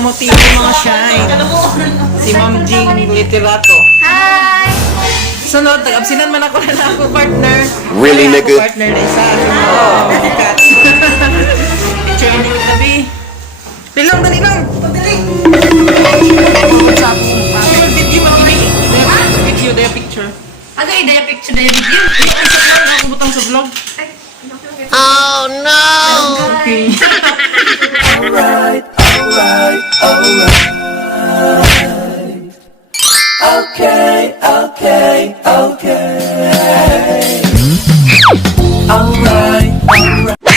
amo TV mga shine. Si Ma'am Jing Literato. Hi! Sunod, tag-absinan man ako na ako partner. Really, Wala nigga? ako partner na isa. Picture niyo tabi. Tilang, dali lang. Dali. Video man kini. Video, daya picture. Ano yung daya picture, daya video? Ako butang sa vlog. Oh no! Okay.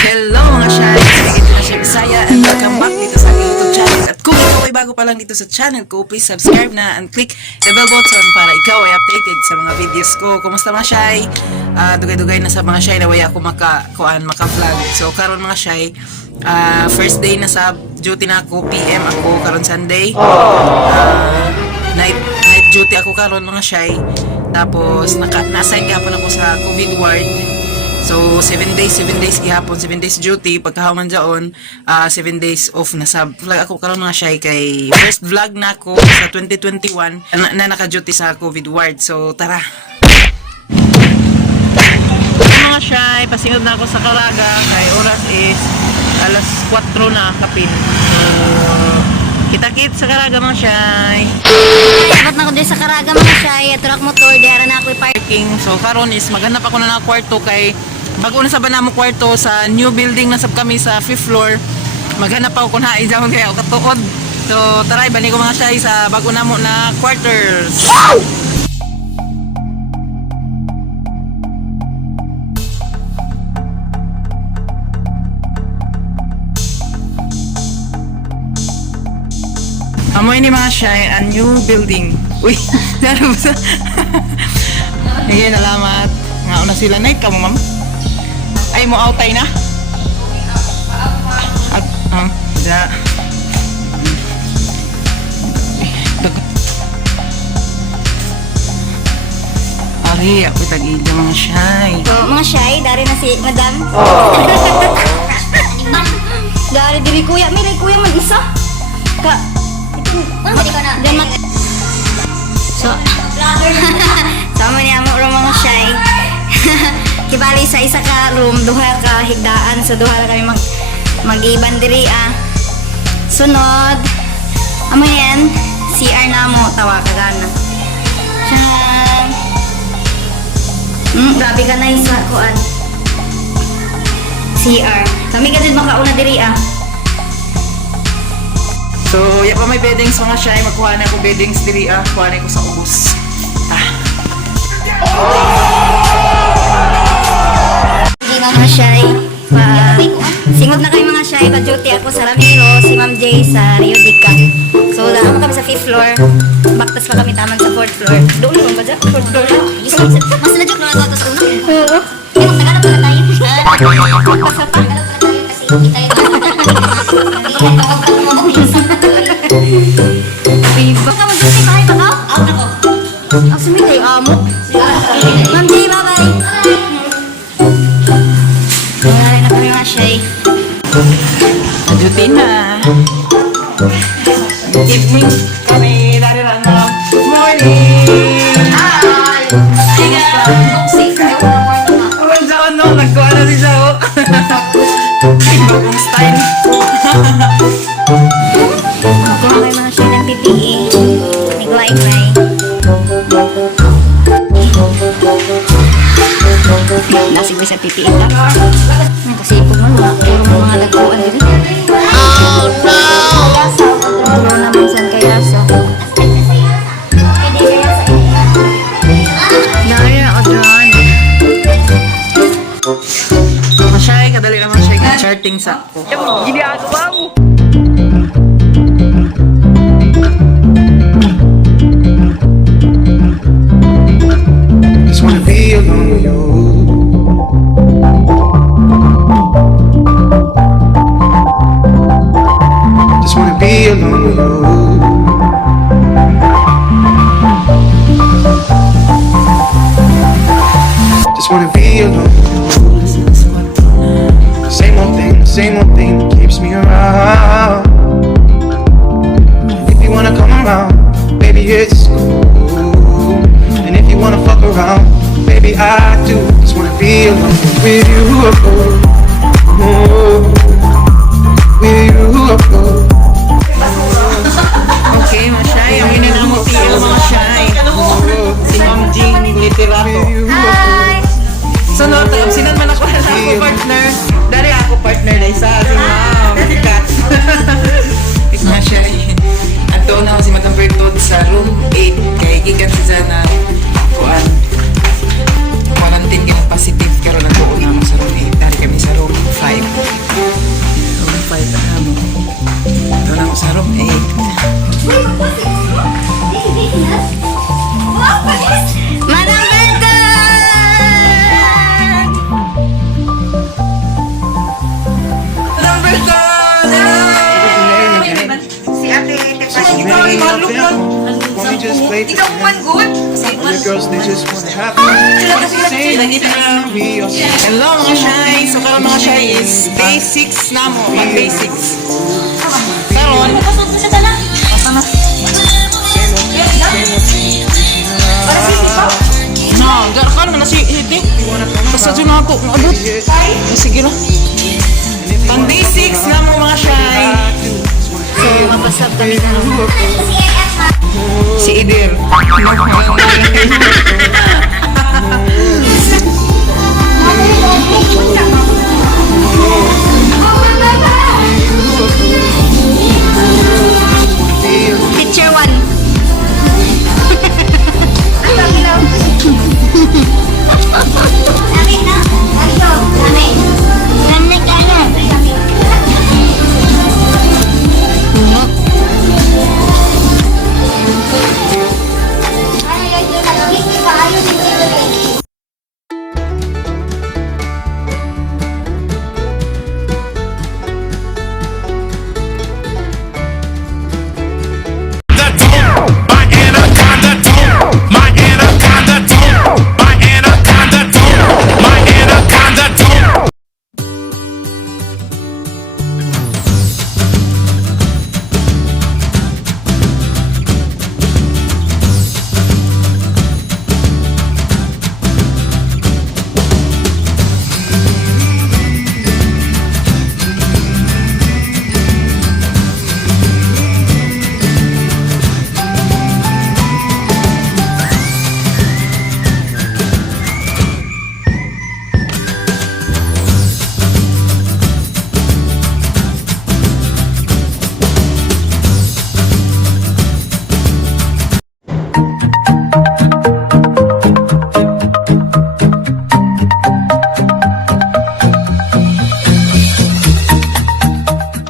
Hello mga shine! Ito na siya Bisaya and welcome back dito sa aking YouTube channel. At kung ikaw ay bago pa lang dito sa channel ko, please subscribe na and click the bell button para ikaw ay updated sa mga videos ko. Kumusta mga shy? Dugay-dugay na sa mga shy na waya ako maka-vlog. So karon mga shy, first day na sa duty na ako, PM ako karon Sunday. Night duty ako karon mga shy. Tapos na-assign gahapon ako sa COVID ward. So 7 days gihapon, 7 days duty pagkahuman jaon, 7 days off na sa vlog ako karon mga shy kay first vlog na ako sa 2021 na naka-duty sa COVID ward. So tara. Mga shy, pasingod na ako sa Caraga kay oras is alas 4 na kapin. So kita-kit sa Caraga mga shy. Dapat na ako dyan sa Caraga mga shy. Truck motor, diara na ako Parking. So karon is maghanap ako na ng kwarto kay bago na sa banamo kwarto sa new building na sab kami sa 5th floor. Maghanap ako kung hain jawon kaya ako katuod. So tara bani ko mga shy sa bago na mo na quarters. Amoy ni mga shy a new building. Uy, laro sa. Sige, salamat. Nga una sila night ka mo, ma'am. Ay mo outay na. At da. Ari, ako tag-ila mga shy. So, mga shy, dari na si Madam. Dari diri kuya, may kuya man isa. Ka, hindi ko na. So, sama niya mo mga shy. Kibali sa isa ka room, duha ka higdaan. So, duha na kami mag-iban diri Sunod, amo yan, CR na mo, tawa ka gana. Tiyan. Grabe ka na isa kuan. CR. Kami ka din makauna diri So, ya pa may beddings mga shy. Magkuha na ako beddings diri kuha na ko sa ubos. Mga shy, singod na kayo mga shy, pa-duty ako sa Ramiro, si Ma'am Jay sa Rio Dica. So, daan kami sa 5th floor, baktas pa kami taman sa 4th floor. Doon naman ba dyan? 4th floor na? Mas na-joke naman ito sa una. Oo. Eh, magtagalog pala tayo. Magtagalog pala tayo kasi kita yung Viva ka mag-duty, bahay ba ka? Out ako. Ang sumili, amo. Ma'am Jay, bye-bye. Nangyari na kami mga shy. Duty na. Evening kami dari lang na. Morning! Hi! Safe kayo na morning na. Oh, Jao, no. Nagkuha na si Jao. Bagong style. Ito kayo mga shy ng PPE. Nag-wifi. Lasig mo sa PPE ka? Nagkasipog mo, puro mga laguan din. Oh no! Puro naman saan kaya sa. Dari ako dyan. Masyay, kadali naman siya charting sa ako. Ginagawa mo. Just wanna be alone with you. Just wanna be alone with you. Just wanna be alone with you. Same old thing that keeps me around. around. Baby, I do just wanna be alone with you. Oh, with you. Okay, mga shy. Ang inanamuti ang mga shy. Si Ma'am Jean Literato. Sunod, sinan man ako na ako partner. Dari ako partner na isa. Si Ma'am Kat. Mga shy. Ato na ako si Madam Bertod sa room 8. Kaya gikan si Zana. Kuan. Quarantine yung positive. Pero nagtuon na ako sa room 8. Dari kami sa room 5. Room 5 na kamo. Doon ako sa room 8. Madam Bertod! Madam Bertod! Si Ate Ikaw, imalok lang. Won't we just play Ikaw man good? Other girls, they just wanna have fun. Say that we are Hello mga shy! So karon mga shy is day 6 na mo. Mag-day 6. Karon, no, garakan man na si Hidi. Basta dyan na ako. Abot. Sige na. Pang day 6 na mo mga shy. So, mapasab kami na lang. Si Idir.